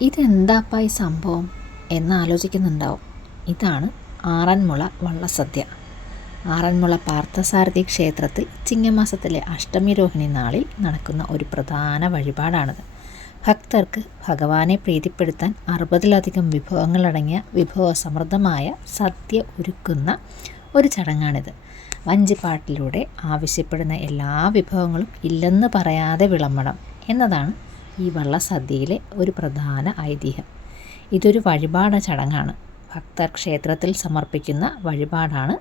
ഇതെന്താപ്പാ ഈ സംഭവം എന്നാലോചിക്കുന്നുണ്ടാവും. ഇതാണ് ആറന്മുള വള്ളസദ്യ. ആറന്മുള പാർത്ഥസാരഥി ക്ഷേത്രത്തിൽ ചിങ്ങമാസത്തിലെ അഷ്ടമി രോഹിണി നാളിൽ നടക്കുന്ന ഒരു പ്രധാന വഴിപാടാണിത്. ഭക്തർക്ക് ഭഗവാനെ പ്രീതിപ്പെടുത്താൻ അറുപതിലധികം വിഭവങ്ങളടങ്ങിയ വിഭവസമൃദ്ധമായ സദ്യ ഒരുക്കുന്ന ഒരു ചടങ്ങാണിത്. വഞ്ചിപ്പാട്ടിലൂടെ ആവശ്യപ്പെടുന്ന എല്ലാ വിഭവങ്ങളും ഇല്ലെന്ന് പറയാതെ വിളമ്പണം എന്നതാണ് ഈ വള്ളസദ്യയിലെ ഒരു പ്രധാന ഐതിഹ്യം. ഇതൊരു വഴിപാട് ചടങ്ങാണ്. ഭക്തർ ക്ഷേത്രത്തിൽ സമർപ്പിക്കുന്ന വഴിപാടാണ്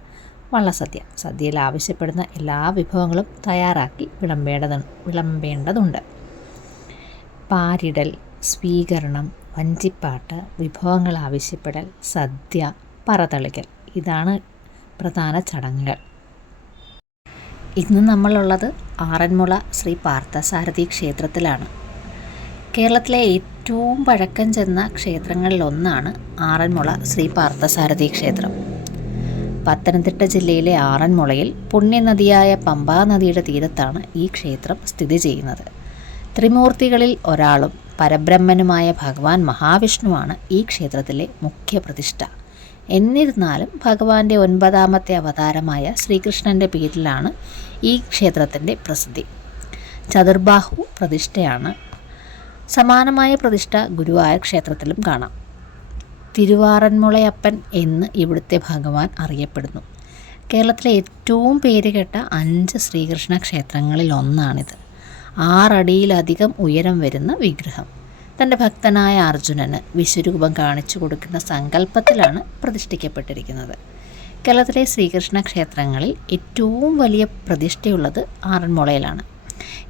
വള്ളസദ്യ. സദ്യയിൽ ആവശ്യപ്പെടുന്ന എല്ലാ വിഭവങ്ങളും തയ്യാറാക്കി വിളമ്പേണ്ടത് വിളമ്പേണ്ടതുണ്ട്. പാരിടൽ സ്വീകരണം വഞ്ചിപ്പാട്ട് വിഭവങ്ങൾ ആവശ്യപ്പെടൽ സദ്യ പറതളിക്കൽ. ഇതാണ് പ്രധാന ചടങ്ങുകൾ. ഇന്ന് നമ്മളുള്ളത് ആറന്മുള ശ്രീ പാർത്ഥസാരഥി ക്ഷേത്രത്തിലാണ്. കേരളത്തിലെ ഏറ്റവും പഴക്കം ചെന്ന ക്ഷേത്രങ്ങളിലൊന്നാണ് ആറന്മുള ശ്രീ പാർത്ഥസാരഥി ക്ഷേത്രം. പത്തനംതിട്ട ജില്ലയിലെ ആറന്മുളയിൽ പുണ്യനദിയായ പമ്പാ നദിയുടെ തീരത്താണ് ഈ ക്ഷേത്രം സ്ഥിതി ചെയ്യുന്നത്. ത്രിമൂർത്തികളിൽ ഒരാളും പരബ്രഹ്മനുമായ ഭഗവാൻ മഹാവിഷ്ണുവാണ് ഈ ക്ഷേത്രത്തിലെ മുഖ്യ പ്രതിഷ്ഠ. എന്നിരുന്നാലും ഭഗവാന്റെ ഒൻപതാമത്തെ അവതാരമായ ശ്രീകൃഷ്ണന്റെ പേരിലാണ് ഈ ക്ഷേത്രത്തിന്റെ പ്രസിദ്ധി. ചതുർബാഹു പ്രതിഷ്ഠയാണ് സമാനമായ പ്രതിഷ്ഠ ഗുരുവായൂർ ക്ഷേത്രത്തിലും കാണാം. തിരുവാറന്മുളയപ്പൻ എന്ന് ഇവിടുത്തെ ഭഗവാൻ അറിയപ്പെടുന്നു. കേരളത്തിലെ ഏറ്റവും പേരുകേട്ട അഞ്ച് ശ്രീകൃഷ്ണ ക്ഷേത്രങ്ങളിൽ ഒന്നാണിത്. ആറടിയിലധികം ഉയരം വരുന്ന വിഗ്രഹം. തന്റെ ഭക്തനായ അർജുനന് വിശ്വരൂപം കാണിച്ചു കൊടുക്കുന്ന സങ്കല്പത്തിലാണ് പ്രതിഷ്ഠിക്കപ്പെട്ടിരിക്കുന്നത്. കേരളത്തിലെ ശ്രീകൃഷ്ണ ക്ഷേത്രങ്ങളിൽ ഏറ്റവും വലിയ പ്രതിഷ്ഠയുള്ളത് ആറന്മുളയിലാണ്.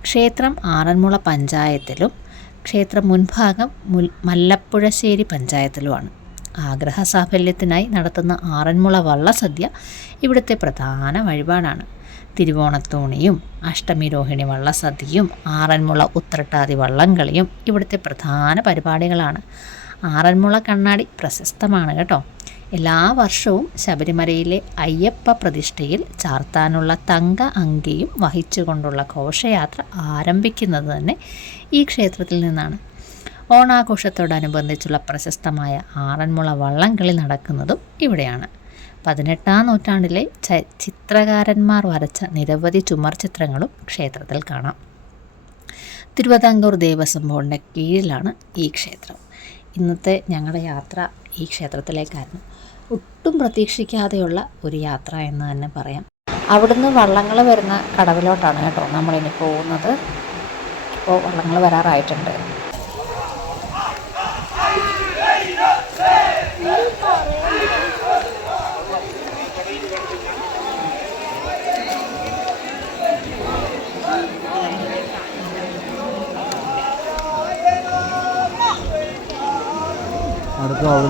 ക്ഷേത്രം ആറന്മുള പഞ്ചായത്തിലും ക്ഷേത്രം മുൻഭാഗം മുൽ മല്ലപ്പുഴശ്ശേരി പഞ്ചായത്തിലുമാണ്. ആഗ്രഹ സാഫല്യത്തിനായി നടത്തുന്ന ആറന്മുള വള്ളസദ്യ ഇവിടുത്തെ പ്രധാന വഴിപാടാണ്. തിരുവോണത്തോണിയും അഷ്ടമി രോഹിണി വള്ളസദ്യയും ആറന്മുള ഉത്രട്ടാതി വള്ളംകളിയും ഇവിടുത്തെ പ്രധാന പരിപാടികളാണ്. ആറന്മുള കണ്ണാടി പ്രശസ്തമാണ് കേട്ടോ. എല്ലാ വർഷവും ശബരിമലയിലെ അയ്യപ്പ പ്രതിഷ്ഠയിൽ ചാർത്താനുള്ള തങ്ക അങ്കിയും വഹിച്ചുകൊണ്ടുള്ള ഘോഷയാത്ര ആരംഭിക്കുന്നത് തന്നെ ഈ ക്ഷേത്രത്തിൽ നിന്നാണ്. ഓണാഘോഷത്തോടനുബന്ധിച്ചുള്ള പ്രശസ്തമായ ആറന്മുള വള്ളംകളി നടക്കുന്നതും ഇവിടെയാണ്. പതിനെട്ടാം നൂറ്റാണ്ടിലെ ചിത്രകാരന്മാർ വരച്ച നിരവധി ചുമർ ചിത്രങ്ങളും ക്ഷേത്രത്തിൽ കാണാം. തിരുവിതാംകൂർ ദേവസ്വം ബോർഡിന്റെ കീഴിലാണ് ഈ ക്ഷേത്രം. ഇന്നത്തെ ഞങ്ങളുടെ യാത്ര ഈ ക്ഷേത്രത്തിലേക്കായിരുന്നു. ഒട്ടും പ്രതീക്ഷിക്കാതെയുള്ള ഒരു യാത്ര എന്ന് തന്നെ പറയാം. അവിടുന്ന് വള്ളങ്ങൾ വരുന്ന കടവിലോട്ടാണ് കേട്ടോ നമ്മളിനി പോകുന്നത്. ഇപ്പോൾ വള്ളങ്ങൾ വരാറായിട്ടുണ്ട്. അടുത്ത അവിടെ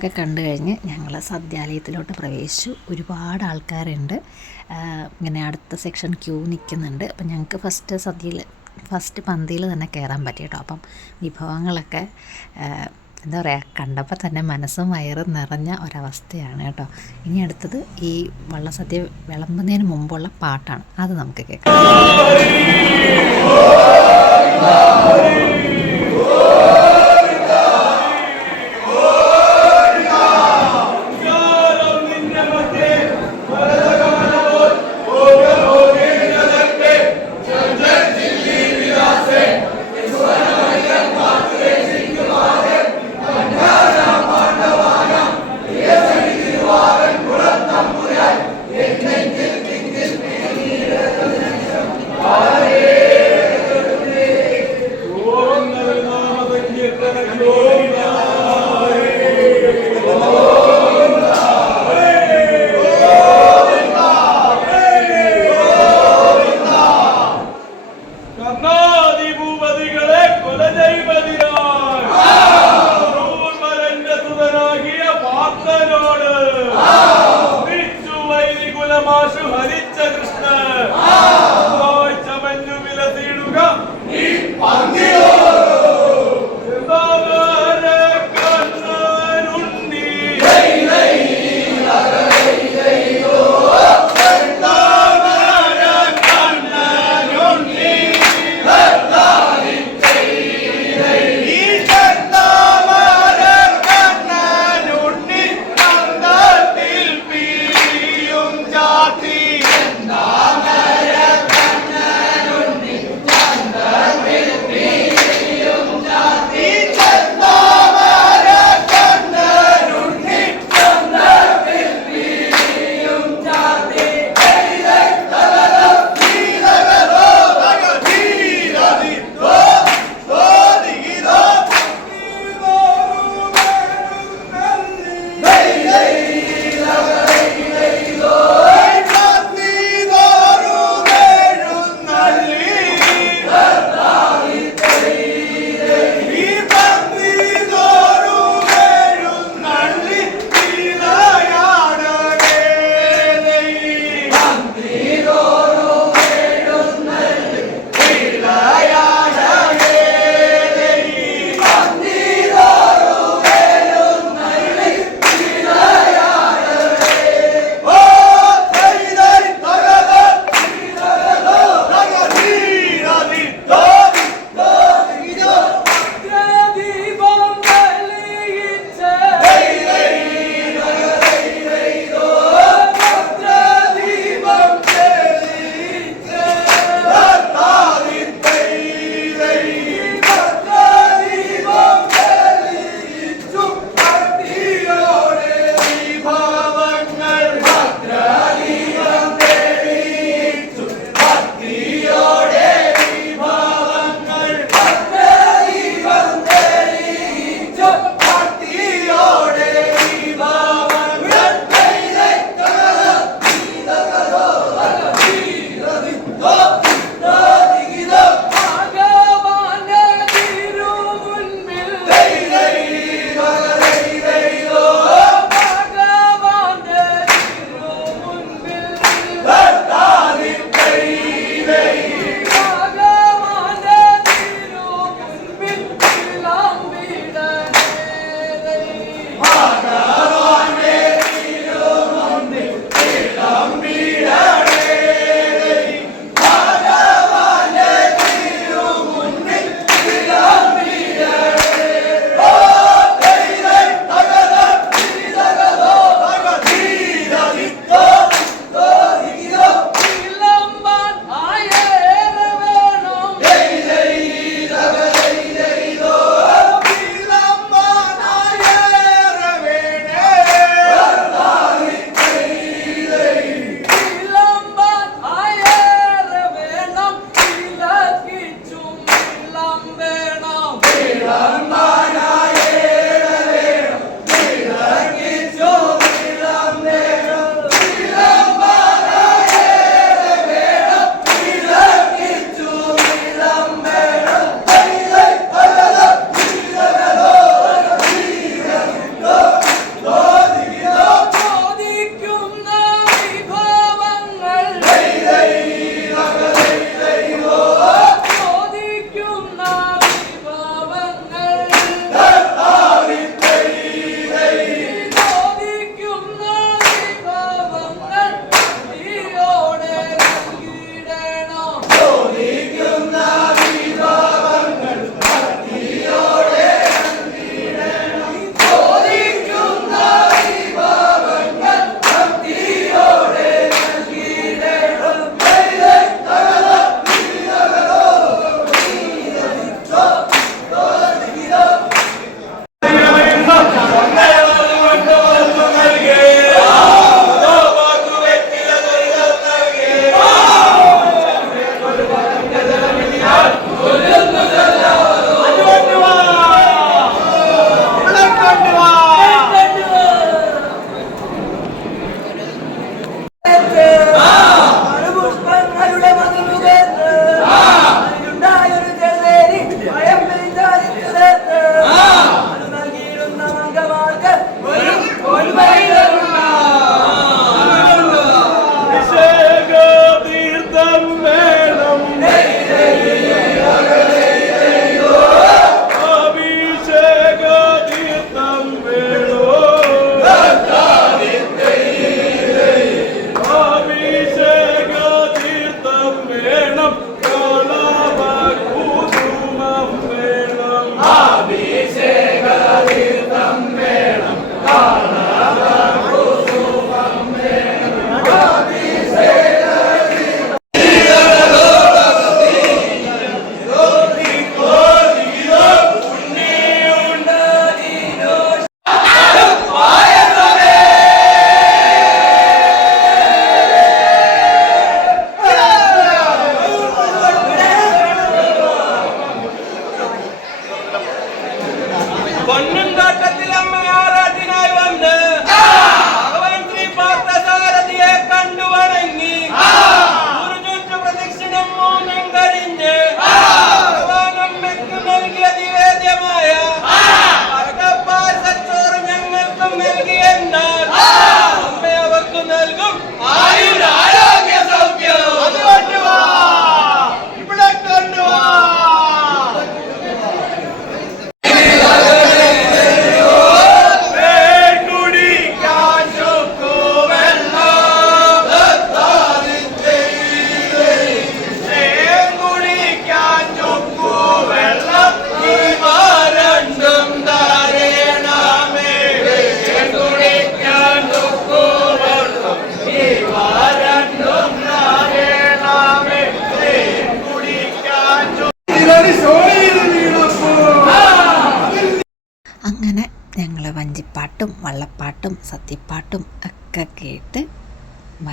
വഞ്ചിപ്പാട്ടൊക്കെ കണ്ടു കഴിഞ്ഞ് ഞങ്ങൾ സദ്യാലയത്തിലോട്ട് പ്രവേശിച്ചു. ഒരുപാട് ആൾക്കാരുണ്ട്. ഇങ്ങനെ അടുത്ത സെക്ഷൻ ക്യൂ നിൽക്കുന്നുണ്ട് അപ്പം ഞങ്ങൾക്ക് ഫസ്റ്റ് സദ്യയിൽ ഫസ്റ്റ് പന്തിയിൽ തന്നെ കയറാൻ പറ്റി കേട്ടോ. അപ്പം വിഭവങ്ങളൊക്കെ എന്താ പറയുക കണ്ടപ്പോൾ തന്നെ മനസ്സും വയറും നിറഞ്ഞ ഒരവസ്ഥയാണ് കേട്ടോ. ഇനി അടുത്തത് ഈ വള്ളസദ്യ വിളമ്പുന്നതിന് മുമ്പുള്ള പാട്ടാണ്. അത് നമുക്ക് കേൾക്കാം. ഭഗ്നാധിഭൂപതികളെ കൊല ചെയ്യുപതിരാ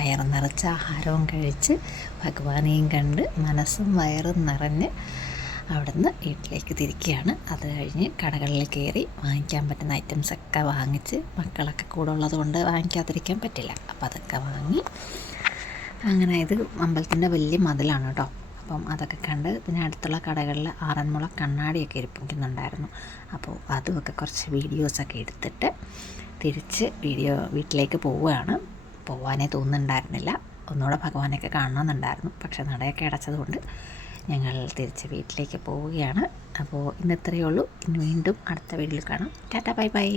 വയറ് നിറച്ച ആഹാരവും കഴിച്ച് ഭഗവാനെയും കണ്ട് മനസ്സും വയറും നിറഞ്ഞ് അവിടുന്ന് വീട്ടിലേക്ക് തിരിക്കുകയാണ്. അത് കഴിഞ്ഞ് കടകളിൽ കയറി വാങ്ങിക്കാൻ പറ്റുന്ന ഐറ്റംസൊക്കെ വാങ്ങിച്ച് മക്കളൊക്കെ കൂടെ ഉള്ളതുകൊണ്ട് വാങ്ങിക്കാതിരിക്കാൻ പറ്റില്ല. അപ്പോൾ അതൊക്കെ വാങ്ങി അങ്ങനെ ഇത് അമ്പലത്തിന്റെ വലിയ മതിലാണ് കേട്ടോ. അപ്പം അതൊക്കെ കണ്ട് പിന്നെ അടുത്തുള്ള കടകളിൽ ആറന്മുള കണ്ണാടിയൊക്കെ ഇരിപ്പിക്കുന്നുണ്ടായിരുന്നു. അപ്പോൾ അതുമൊക്കെ കുറച്ച് വീഡിയോസൊക്കെ എടുത്തിട്ട് തിരിച്ച് വീഡിയോ വീട്ടിലേക്ക് പോവുകയാണ്. പോവാനേ തോന്നുന്നുണ്ടായിരുന്നില്ല. ഒന്നുകൂടെ ഭഗവാനൊക്കെ കാണണമെന്നുണ്ടായിരുന്നു. പക്ഷെ നടയൊക്കെ അടച്ചതുകൊണ്ട് ഞങ്ങൾ തിരിച്ച് വീട്ടിലേക്ക് പോവുകയാണ്. അപ്പോൾ ഇന്ന് ഇത്രയേ ഉള്ളൂ. ഇനി വീണ്ടും അടുത്ത വീഡിയോയിൽ കാണാം. Tata bye bye.